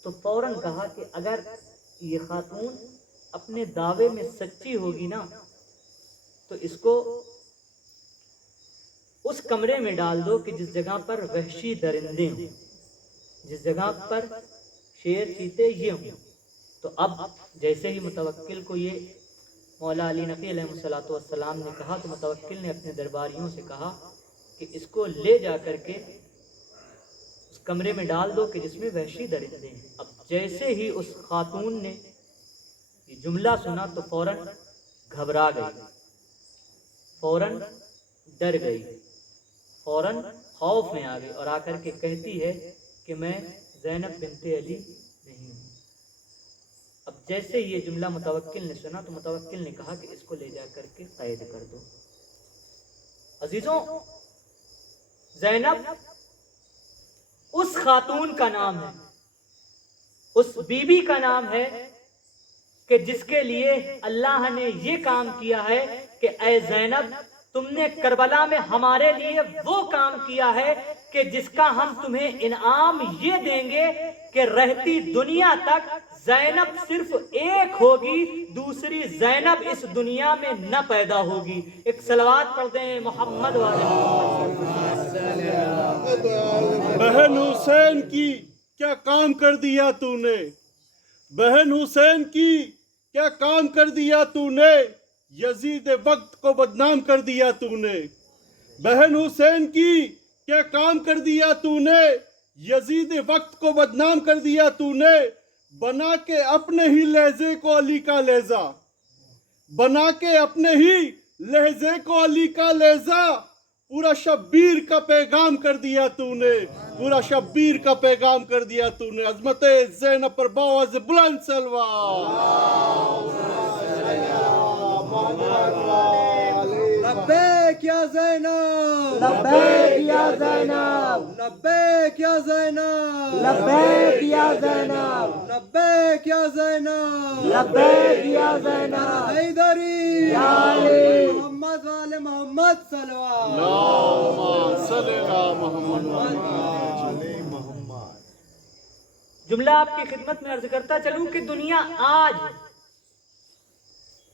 تو فوراً کہا کہ اگر یہ خاتون اپنے دعوے میں سچی ہوگی نا تو اس کو اس کمرے میں ڈال دو کہ جس جگہ پر وحشی درندے ہوں، جس جگہ پر شیر چیتے یہ ہوں۔ تو اب جیسے ہی متوکل کو یہ مولا علی نقی علیہ السلام نے کہا تو متوکل نے اپنے درباریوں سے کہا کہ اس کو لے جا کر کے اس کمرے میں ڈال دو کہ جس میں وحشی درندے ہیں۔ اب جیسے ہی اس خاتون نے یہ جملہ سنا تو فوراً گھبرا گئی، فوراً ڈر گئی، فوراً خوف میں آ گئی اور آ کر کے کہتی ہے کہ میں زینب بنت علی نہیں ہوں۔ اب جیسے ہی یہ جملہ متوکل نے سنا تو متوکل نے کہا کہ اس کو لے جا کر کے قید کر دو۔ عزیزوں، زینب اس خاتون کا نام ہے، اس بی بی کا نام ہے کہ جس کے لیے اللہ نے یہ کام کیا ہے کہ اے زینب تم نے کربلا میں ہمارے لیے وہ کام کیا ہے کہ جس کا ہم تمہیں انعام یہ دیں گے کہ رہتی دنیا تک زینب صرف ایک ہوگی، دوسری زینب اس دنیا میں نہ پیدا ہوگی۔ ایک صلوات پڑھ دیں محمد والے بہن حسین کی کیا کام کر دیا تو نے، بہن حسین کی کیا کام کر دیا تو نے، یزید وقت کو بدنام کر دیا تو نے، بہن حسین کی کیا کام کر دیا تو نے، یزید وقت کو بدنام کر دیا تو نے، بنا کے اپنے ہی لہجے کو علی کا لہجہ، بنا کے اپنے ہی لہجے کو علی کا لہجہ، پورا شبیر کا پیغام کر دیا تو نے، پورا شبیر کا پیغام کر دیا تو نے۔ عظمت زینب پر باوز بلند سلوات۔ لبیک یا زینب، لبیک یا زینب، لبیک یا زینب، لبیک یا زینب، لبیک یا زینب، لبیک یا زینب، حیدری یا علی محمد والے محمد صلوات۔ اللہم صلی علی محمد محمد۔ جملہ آپ کی خدمت میں عرض کرتا چلوں کہ دنیا آج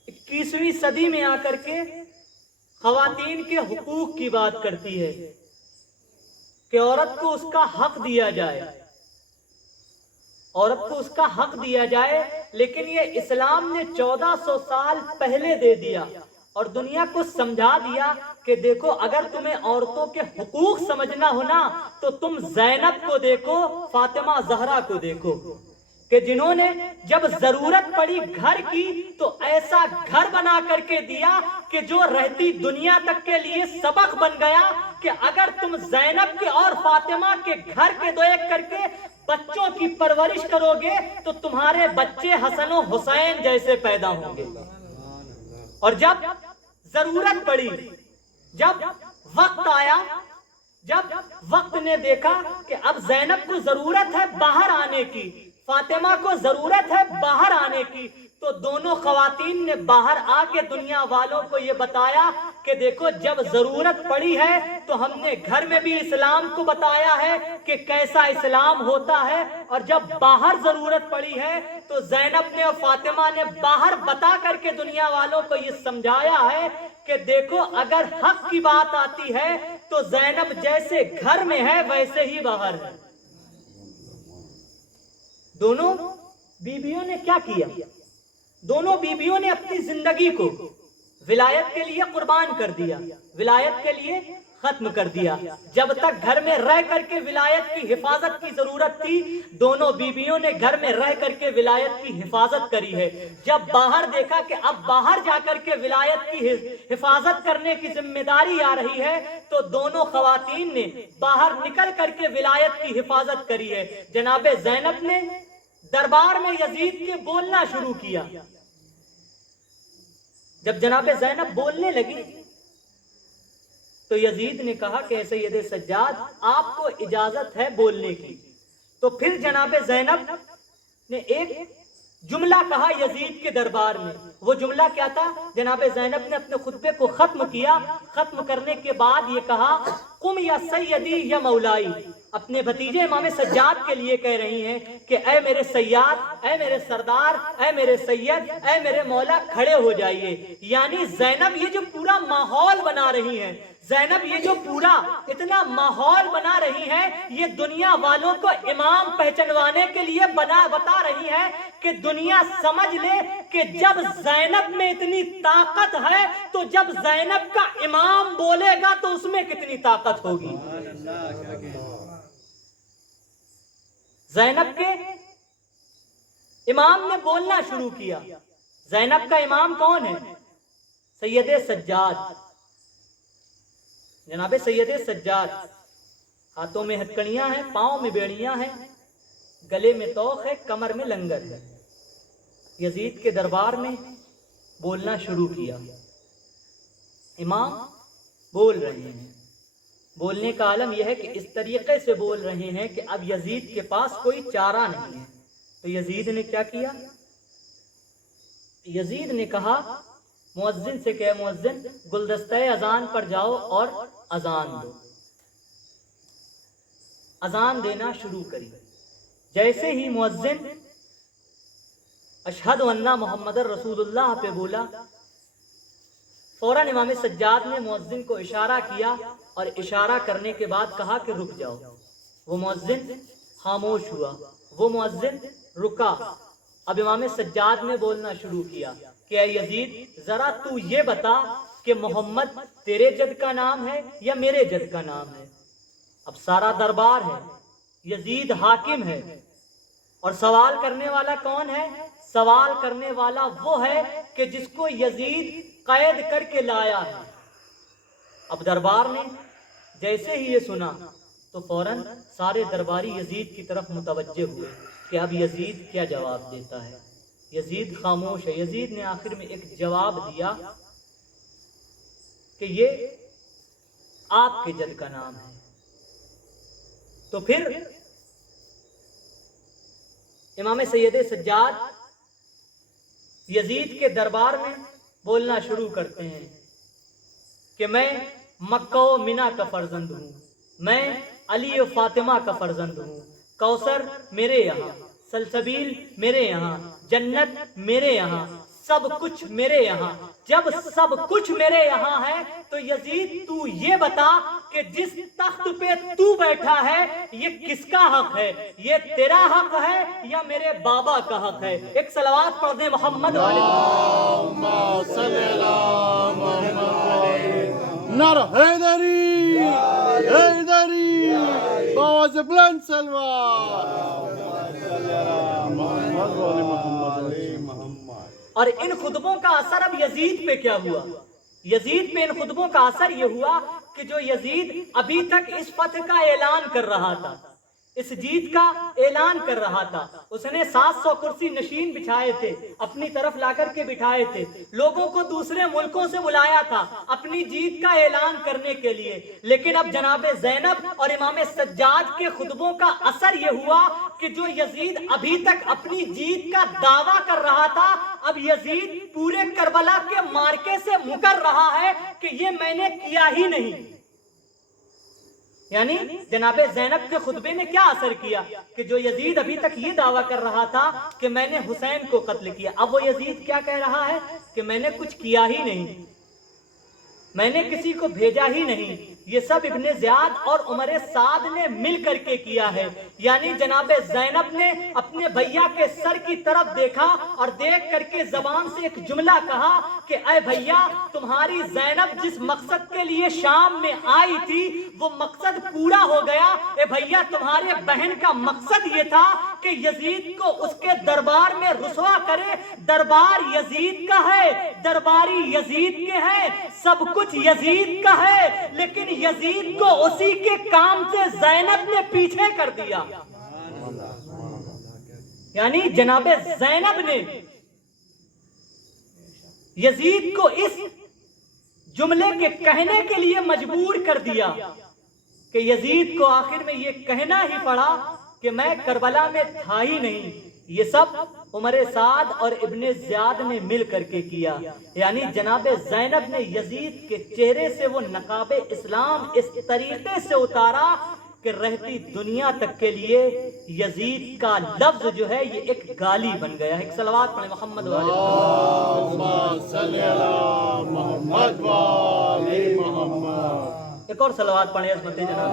21ویں صدی میں آ کر کے خواتین کے حقوق کی بات کرتی ہے کہ عورت کو اس کا حق دیا جائے، عورت کو اس کا حق دیا جائے، لیکن یہ اسلام نے 1400 سال پہلے دے دیا اور دنیا کو سمجھا دیا کہ دیکھو اگر تمہیں عورتوں کے حقوق سمجھنا ہونا تو تم زینب کو دیکھو، فاطمہ زہرا کو دیکھو کہ جنہوں نے جب ضرورت پڑی گھر کی تو ایسا گھر بنا کر کے دیا کہ جو رہتی دنیا تک کے لیے سبق بن گیا کہ اگر تم زینب کے اور فاطمہ کے گھر کے دو ایک کر کے بچوں کی پرورش کرو گے تو تمہارے بچے حسن و حسین جیسے پیدا ہوں گے۔ اور جب ضرورت پڑی، جب وقت آیا، جب وقت نے دیکھا کہ اب زینب کو ضرورت ہے باہر آنے کی، فاطمہ کو ضرورت ہے باہر آنے کی، تو دونوں خواتین نے باہر آ کے دنیا والوں کو یہ بتایا کہ دیکھو جب ضرورت پڑی ہے تو ہم نے گھر میں بھی اسلام کو بتایا ہے کہ کیسا اسلام ہوتا ہے، اور جب باہر ضرورت پڑی ہے تو زینب نے اور فاطمہ نے باہر بتا کر کے دنیا والوں کو یہ سمجھایا ہے کہ دیکھو اگر حق کی بات آتی ہے تو زینب جیسے گھر میں ہے ویسے ہی باہر ہے۔ دونوں بیویوں نے کیا کیا؟ دونوں بیویوں نے اپنی زندگی کو ولایت کے لیے قربان کر دیا، ولایت کے لیے ختم کر دیا۔ جب تک گھر میں رہ کر کے ولایت کی حفاظت کی ضرورت تھی، دونوں بیویوں نے گھر میں رہ کر کے ولایت کی حفاظت کری ہے۔ جب باہر دیکھا کہ اب باہر جا کر کے ولایت کی حفاظت کرنے کی ذمہ داری آ رہی ہے تو دونوں خواتین نے باہر نکل کر کے ولایت کی حفاظت کری ہے۔ جناب زینب نے دربار میں یزید کے بولنا شروع کیا۔ جب جناب زینب بولنے لگی تو یزید نے کہا کہ اے سید سجاد آپ کو اجازت ہے بولنے کی۔ تو پھر جناب زینب نے ایک جملہ کہا یزید کے دربار میں۔ وہ جملہ کیا تھا؟ جناب زینب نے اپنے خطبے کو ختم کیا، ختم کرنے کے بعد یہ کہا قم یا سیدی یا مولائی، اپنے بھتیجے امام سجاد کے لیے کہہ رہی ہیں کہ اے میرے سیاد، اے میرے سردار، اے میرے سید، اے میرے مولا کھڑے ہو جائیے۔ یعنی زینب یہ جو پورا ماحول بنا رہی ہیں، زینب یہ جو پورا اتنا ماحول بنا رہی ہے، یہ دنیا والوں کو امام پہچنوانے کے لیے بتا رہی ہے کہ دنیا سمجھ لے کہ جب زینب میں اتنی طاقت ہے تو جب زینب کا امام بولے گا تو اس میں کتنی طاقت ہوگی۔ زینب کے امام نے بولنا شروع کیا۔ زینب کا امام کون ہے؟ سید سجاد، جناب سید سجاد۔ ہاتھوں میں ہتھکڑیاں ہیں، پاؤں میں بیڑیاں ہیں، گلے میں توق ہے، کمر میں لنگر ہے۔ یزید کے دربار میں بولنا شروع کیا۔ امام بول رہے ہیں، بولنے کا عالم یہ ہے کہ اس طریقے سے بول رہے ہیں کہ اب یزید کے پاس کوئی چارہ نہیں ہے۔ تو یزید نے کیا کیا؟ یزید نے کہا مؤذن سے کہ مؤذن گلدستہ اذان پر جاؤ اور اذان دو۔ اذان دینا شروع کری۔ جیسے ہی مؤذن اشہد ان محمد رسول اللہ پہ بولا، فوراً امام سجاد نے مؤذن کو اشارہ کیا اور اشارہ کرنے کے بعد کہا کہ رک جاؤ۔ وہ مؤذن خاموش ہوا، وہ مؤذن رکا۔ اب امام سجاد نے بولنا شروع کیا کہ اے یزید ذرا تو یہ بتا کہ محمد تیرے جد کا نام ہے یا میرے جد کا نام ہے؟ اب سارا دربار ہے، یزید حاکم ہے، اور سوال کرنے والا کون ہے؟ سوال کرنے والا وہ ہے کہ جس کو یزید قید کر کے لایا ہے۔ اب دربار نے جیسے ہی یہ سنا تو فوراً سارے درباری یزید کی طرف متوجہ ہوئے کہ اب یزید کیا جواب دیتا ہے۔ یزید خاموش ہے۔ یزید نے آخر میں ایک جواب دیا کہ یہ آپ کے جد کا نام ہے۔ تو پھر امام سید سجاد یزید کے دربار میں بولنا شروع کرتے ہیں کہ میں مکہ و منا کا فرزند ہوں، میں علی و فاطمہ کا فرزند ہوں، کوثر میرے یہاں، سلسبیل میرے یہاں، جنت میرے یہاں، سب کچھ میرے یہاں۔ جب سب کچھ میرے یہاں ہے تو یزید تو یہ بتا کہ جس تخت پہ تو بیٹھا ہے یہ کس کا حق ہے؟ یہ تیرا حق ہے یا میرے بابا کا حق ہے؟ ایک صلوات پڑھ دیں محمد نعرہ حیدری، حیدری، باز بلند سلوات۔ اور ان خطبوں کا اثر اب یزید پہ کیا ہوا؟ یزید پہ ان خطبوں کا اثر یہ ہوا کہ جو یزید ابھی تک اس فتح کا اعلان کر رہا تھا اس جیت کا اعلان کر رہا تھا. اس نے 700 کرسی نشین بچھائے تھے, اپنی طرف لا کر کے بٹھائے تھے, لوگوں کو دوسرے ملکوں سے بلایا تھا اپنی جیت کا اعلان کرنے کے لیے. لیکن اب جناب زینب اور امام سجاد کے خطبوں کا اثر یہ ہوا کہ جو یزید ابھی تک اپنی جیت کا دعویٰ کر رہا تھا, اب یزید پورے کربلا کے مارکے سے مکر رہا ہے کہ یہ میں نے کیا ہی نہیں. یعنی جناب زینب کے خطبے نے کیا اثر کیا کہ جو یزید ابھی تک یہ دعویٰ کر رہا تھا کہ میں نے حسین کو قتل کیا, اب وہ یزید کیا کہہ رہا ہے کہ میں نے کچھ کیا ہی نہیں, میں نے کسی کو بھیجا ہی نہیں, یہ سب ابن زیاد اور عمر سعد نے مل کر کے کیا ہے. یعنی جناب زینب نے اپنے بھیا کے سر کی طرف دیکھا اور دیکھ کر کے زبان سے ایک جملہ کہا کہ اے بھیا, تمہاری زینب جس مقصد کے لیے شام میں آئی تھی وہ مقصد پورا ہو گیا. اے بھیا, تمہارے بہن کا مقصد یہ تھا کہ یزید کو اس کے دربار میں رسوا کرے. دربار یزید کا ہے, درباری یزید کے ہیں, سب کچھ یزید کا ہے, لیکن یزید کو اسی کے کام سے زینب نے پیچھے کر دیا. یعنی جناب زینب نے یزید کو اس جملے کے کہنے کے لیے مجبور کر دیا کہ یزید کو آخر میں یہ کہنا ہی پڑا کہ میں کربلا میں تھا ہی نہیں. یہ سب عمر سعد اور ابن زیاد نے مل کر کے کیا. یعنی جناب زینب نے یزید کے چہرے سے وہ نقاب اسلام اس طریقے سے اتارا کہ رہتی دنیا تک کے لیے یزید کا لفظ جو ہے یہ ایک گالی بن گیا. ایک صلوات پڑھیں محمد محمد. ایک اور صلوات پڑھیں عظمت جناب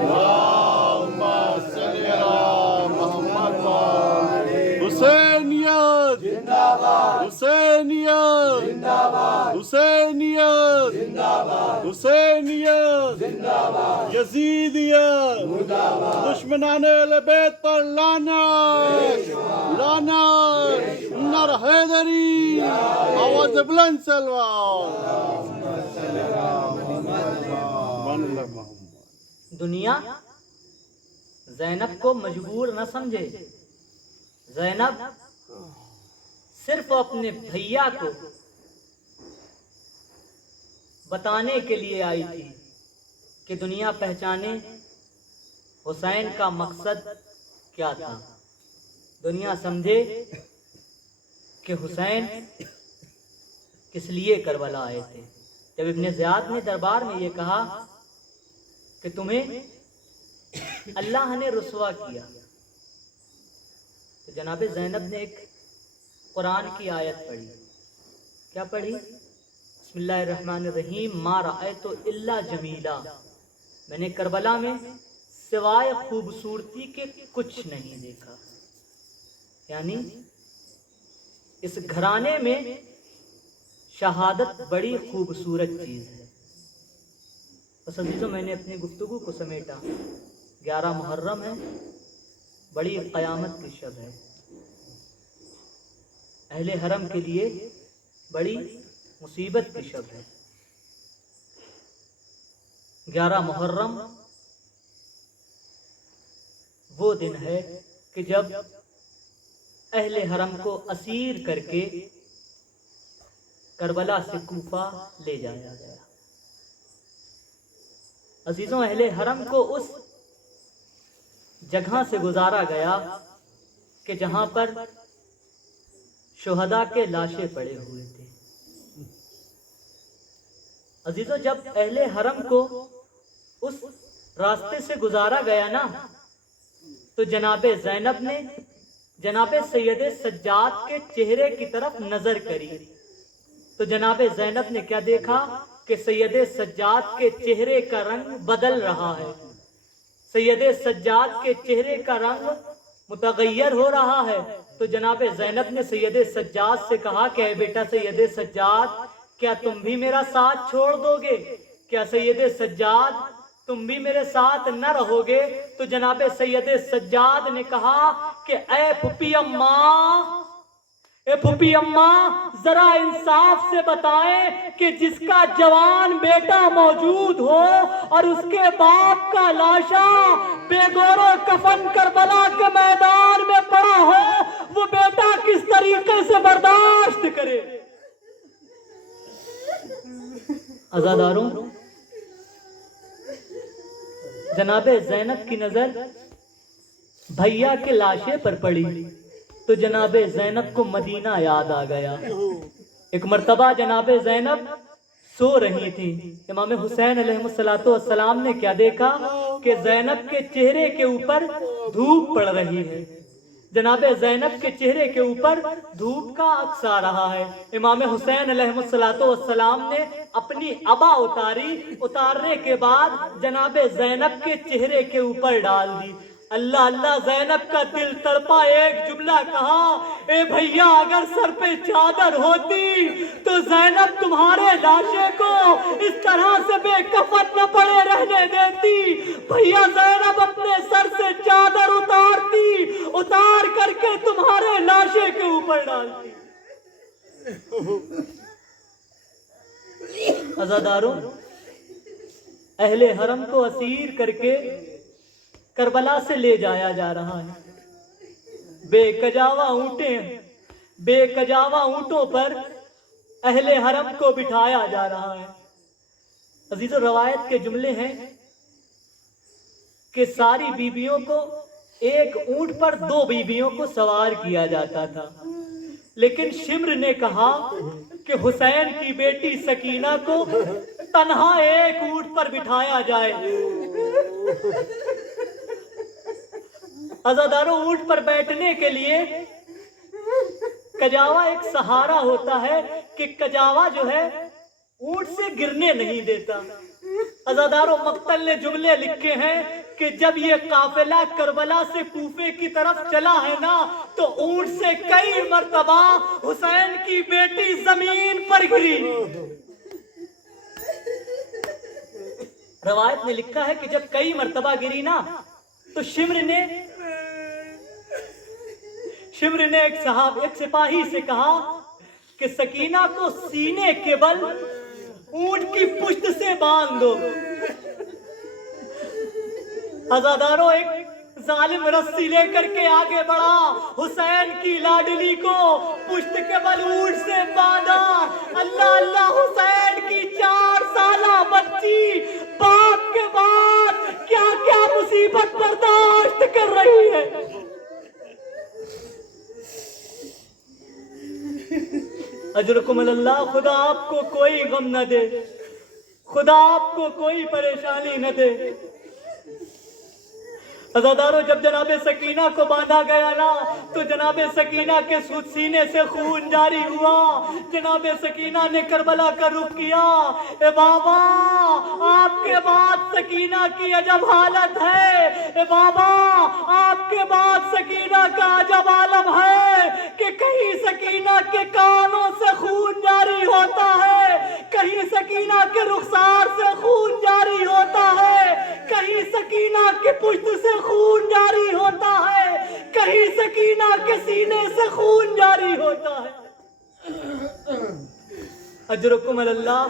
حسینیت زندہ باد, حسینیت زندہ باد, حسینیت زندہ باد, حسینیت زندہ باد, یزیدیت مردہ باد, دشمنان اہل بیت پر لعنت, لعنت, نر حیدری, آواز بلند سلوات. دنیا زینب کو مجبور نہ سمجھے. زینب صرف اپنے بھیا کو بتانے کے لیے آئی تھی کہ دنیا پہچانے حسین کا مقصد کیا تھا. دنیا سمجھے کہ حسین کس لیے کربلا آئے تھے. جب ابن زیاد نے دربار میں یہ کہا کہ تمہیں اللہ نے رسوا کیا, تو جناب زینب نے ایک قرآن کی آیت پڑھی. کیا پڑھی؟ بسم اللہ الرحمن الرحیم. ما رأیت الا جمیلا, میں نے کربلا میں سوائے خوبصورتی کے کچھ نہیں دیکھا. یعنی اس گھرانے میں شہادت بڑی خوبصورت چیز ہے. بس عزیزوں, میں نے اپنی گفتگو کو سمیٹا. 11 محرم ہے, بڑی قیامت کی شب ہے. اہل حرم کے لیے بڑی مصیبت کی شب ہے. 11 محرم وہ دن ہے کہ جب اہل حرم کو اسیر کر کے کربلا سے کوفہ لے جایا گیا. عزیزوں, اہل حرم کو اس جگہ سے گزارا گیا کہ جہاں پر شہداء کے لاشیں پڑے ہوئے تھے. عزیزوں, جب اہل حرم کو اس راستے سے گزارا گیا نا, تو جناب زینب نے جناب سید سجاد کے چہرے کی طرف نظر کری. تو جناب زینب نے کیا دیکھا کہ سید سجاد کے چہرے کا رنگ بدل رہا ہے. سید سجاد کے چہرے کا رنگ متغیر ہو رہا ہے. تو جناب زینب نے سید سجاد سے کہا کہ اے بیٹا سید سجاد, کیا تم بھی میرا ساتھ چھوڑ دو گے؟ کیا سید سجاد تم بھی میرے ساتھ نہ رہو گے؟ تو جناب سید سجاد نے کہا کہ اے پھپھی اماں, اے پھوپھی اما ذرا انصاف سے بتائیں کہ جس کا جوان بیٹا موجود ہو اور اس کے باپ کا لاشا بے گور و کفن کربلا کے میدان میں پڑا ہو، وہ بیٹا کس طریقے سے برداشت کرے؟ عزاداروں، جناب زینب کی نظر بھیا کے لاشے پر پڑی تو جناب زینب کو مدینہ یاد آ گیا۔ ایک مرتبہ جناب زینب سو رہی تھی، امام حسین علیہ السلام نے کیا دیکھا کہ زینب کے چہرے کے اوپر دھوپ پڑ رہی ہے، جناب زینب کے چہرے کے اوپر دھوپ کا عکس آ رہا ہے۔ امام حسین علیہ السلام نے اپنی عبا اتارنے کے بعد جناب زینب کے چہرے کے اوپر ڈال دی۔ اللہ اللہ زینب کا دل تڑپا، ایک جملہ کہا، اے بھیا اگر سر پہ چادر ہوتی تو زینب تمہارے لاشے کو اس طرح سے بے کفن نہ پڑے رہنے دیتی۔ بھیا زینب اپنے سر سے چادر اتار کر کے تمہارے لاشے کے اوپر ڈالتی۔ عزاداروں، اہل حرم کو اسیر کر کے کربلا سے لے جایا جا رہا ہے، بے کجاوا اونٹوں پر اہل حرم کو بٹھایا جا رہا ہے۔ عزیزو، روایت کے جملے ہیں کہ ساری بیویوں کو ایک اونٹ پر 2 بیویوں کو سوار کیا جاتا تھا، لیکن شمر نے کہا کہ حسین کی بیٹی سکینہ کو تنہا ایک اونٹ پر بٹھایا جائے۔ عزاداروں، اونٹ پر بیٹھنے کے لیے کجاوا ایک سہارا ہوتا ہے کہ کجاوا جو ہے اونٹ سے گرنے نہیں دیتا۔ عزاداروں، مقتل نے جملے لکھے ہیں کہ جب یہ قافلہ کربلا سے کوفے کی طرف چلا ہے نا تو اونٹ سے کئی مرتبہ حسین کی بیٹی زمین پر گری۔ روایت نے لکھا ہے کہ جب کئی مرتبہ گری نا تو شمر نے ایک سپاہی سے کہا کہ سکینہ کو سینے کے بل اونٹ کی پشت سے باندھ دو۔ عزاداروں، ایک ظالم رسی لے کر کے آگے بڑھا، حسین کی لاڈلی کو پشت کے بل اونٹ سے باندھا۔ اللہ اللہ، حسین کی 4 سالہ بچی باپ کے بعد کیا کیا مصیبت برداشت کر رہی ہے۔ اجرکم اللہ، خدا آپ کو کوئی غم نہ دے، خدا آپ کو کوئی پریشانی نہ دے۔ عزاداروں، جب جناب سکینہ کو باندھا گیا نا تو جناب سکینہ کے سینے سے خون جاری ہوا۔ جناب سکینہ نے کربلا کا رخ کیا۔ اے بابا، آپ کے بعد سکینہ کی عجب حالت ہے، اے بابا آپ کے بعد سکینہ کا عجب عالم ہے کہ کہیں سکینہ کے کانوں سے خون جاری ہوتا ہے، کہیں سکینہ کے رخسار سے خون جاری ہوتا ہے، کہیں سکینہ کے پشت سے خون جاری ہوتا ہے، کہیں سکینہ کے سینے سے خون جاری ہوتا ہے۔ اجرکم اللہ،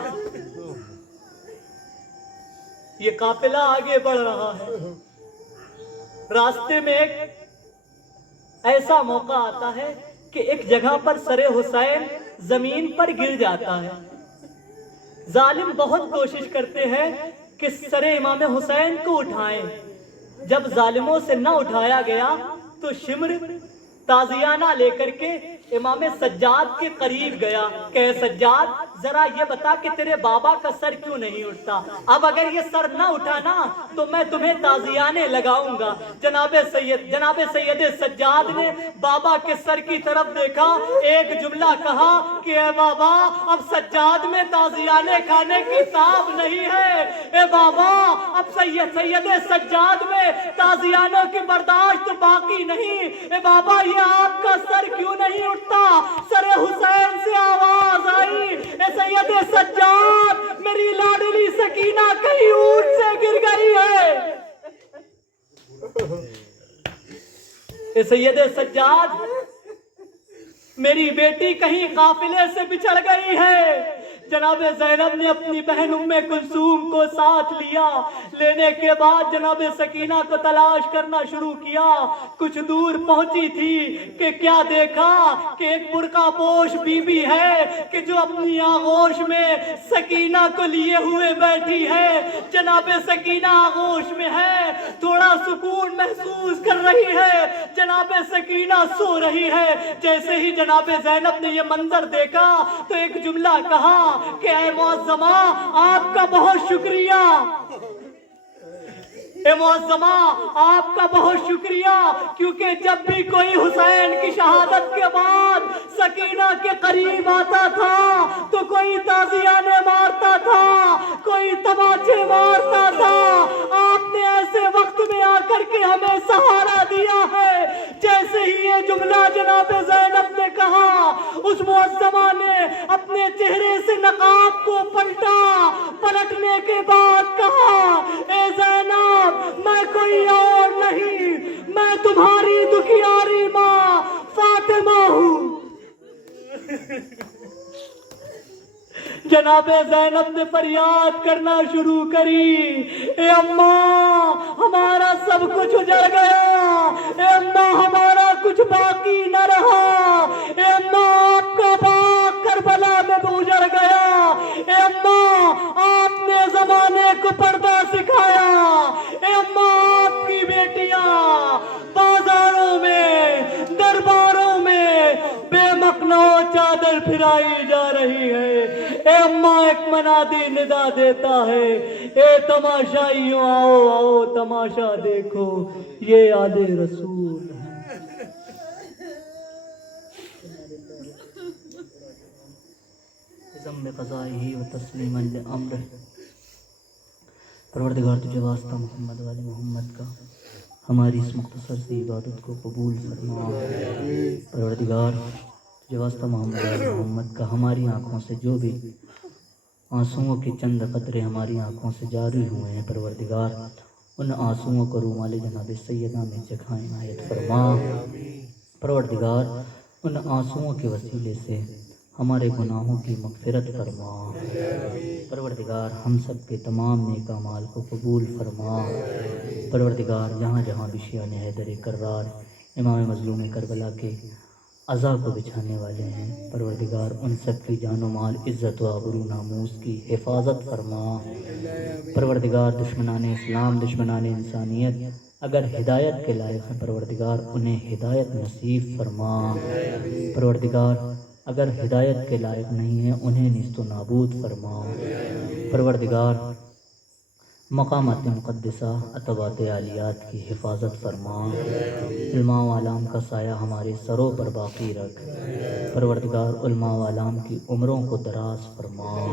یہ قافلہ آگے بڑھ رہا ہے۔ راستے میں ایک ایسا موقع آتا ہے کہ ایک جگہ پر سر حسین زمین پر گر جاتا ہے۔ ظالم بہت کوشش کرتے ہیں کہ سر امام حسین کو اٹھائیں۔ جب ظالموں سے نہ اٹھایا گیا تو شمر تازیانہ لے کر کے امام سجاد کے قریب گیا کہ سجاد ذرا یہ بتا کہ تیرے بابا کا سر کیوں نہیں اٹھتا؟ اب اگر یہ سر نہ اٹھا نا تو میں تمہیں تازیانے لگاؤں گا۔ جناب سید سجاد نے بابا کے سر کی طرف دیکھا، ایک جملہ کہا کہ اے بابا اب سجاد میں تازیانے کھانے کی تاب نہیں ہے، اے بابا اب سید سجاد میں تازیانوں کی برداشت باقی نہیں، اے بابا یہ آپ کا سر کیوں نہیں اٹھتا؟ سر حسین سے آواز آئی، اے سید سجاد میری لاڈلی سکینہ کہیں اونٹ سے گر گئی ہے۔ اے سید سجاد میری بیٹی کہیں قافلے سے بچھڑ گئی ہے۔ جناب زینب نے اپنی بہن ام کلثوم کو ساتھ لیا، لینے کے بعد جناب سکینہ کو تلاش کرنا شروع کیا۔ کچھ دور پہنچی تھی کہ کیا دیکھا کہ ایک برقع پوش بی بی ہے کہ جو اپنی آغوش میں سکینہ کو لیے ہوئے بیٹھی ہے۔ جناب سکینہ آغوش میں ہے، تھوڑا سکون محسوس کر رہی ہے، جناب سکینہ سو رہی ہے۔ جیسے ہی جناب زینب نے یہ منظر دیکھا تو ایک جملہ کہا کہ اے معظمہ آپ کا بہت شکریہ، اے معظمہ آپ کا بہت شکریہ، کیونکہ جب بھی کوئی حسین کی شہادت کے بعد سکینہ کے قریب آتا تھا تو کوئی تازیانے مارتا تھا، کوئی تماچے مارتا تھا۔ آپ نے ایسے وقت میں آ کر کے ہمیں سہارا دیا ہے۔ جیسے ہی یہ جملہ جناب زینب نے کہا، اس معظمہ نے اپنے چہرے سے نقاب کو پلٹا، پلٹنے کے بعد کہا اے زینب میں کوئی اور نہیں، میں تمہاری دکھیاری ماں فاطمہ ہوں۔ جناب زینب نے فریاد کرنا شروع کری، اے اماں ہمارا سب کچھ اجڑ گیا، اے اماں ہمارا کچھ باقی نہ رہا، اے اماں آپ کا باغ کربلا میں اجڑ گیا، اے اماں آپ نے زمانے کو پردہ سکھایا، اے اماں آپ کی بیٹیاں بازاروں میں درباروں میں بے مقنع چادر پھرائی جا رہی ہے۔ اے اماں ایک منادی ندا دیتا ہے، اے تماشائیوں آؤ آؤ تماشا دیکھو، یہ آل رسول ہے۔ ضم قضائہ و تسلیما لامرہ، پروردگار تجھے واسطہ محمد والے محمد کا ہماری اس مختصر سی عبادت کو قبول فرما۔ پروردگار تجھے واسطہ محمد والے محمد کا ہماری آنکھوں سے جو بھی آنسوؤں کے چند قطرے ہماری آنکھوں سے جاری ہوئے ہیں، پروردگار ان آنسوؤں کو رومال جناب سیدہ میں جگہ عنایت فرما۔ پروردگار ان آنسوؤں کے وسیلے سے ہمارے گناہوں کی مغفرت فرما۔ پروردگار ہم سب کے تمام نیک اعمال کو قبول فرما۔ پروردگار جہاں جہاں بھی شیعان حیدر کرار امام مظلوم کربلا کے عزا کو بچھانے والے ہیں، پروردگار ان سب کی جان و مال عزت و آبرو ناموس کی حفاظت فرما۔ پروردگار دشمنان اسلام دشمنان انسانیت اگر ہدایت کے لائق ہیں، پروردگار انہیں ہدایت نصیب فرما۔ پروردگار اگر ہدایت کے لائق نہیں ہیں انہیں نیست و نابود فرما۔ پروردگار مقامات مقدسہ عتبات عالیات کی حفاظت فرما۔ علماء و اعلام کا سایہ ہمارے سروں پر باقی رکھ۔ پروردگار علماء و اعلام کی عمروں کو دراز فرما۔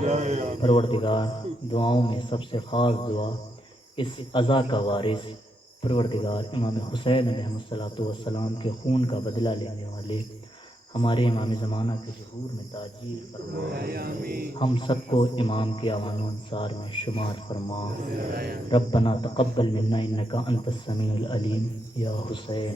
پروردگار دعاؤں میں سب سے خاص دعا اس عزا کا وارث پروردگار امام حسین علیہ السلام کے خون کا بدلہ لینے والے ہمارے امام زمانہ کے ظہور میں تاجیل فرما۔ ہم سب کو امام کے اعوان و انصار میں شمار فرما۔ ربنا تقبل منا انک انت السمیع العلیم یا حسین۔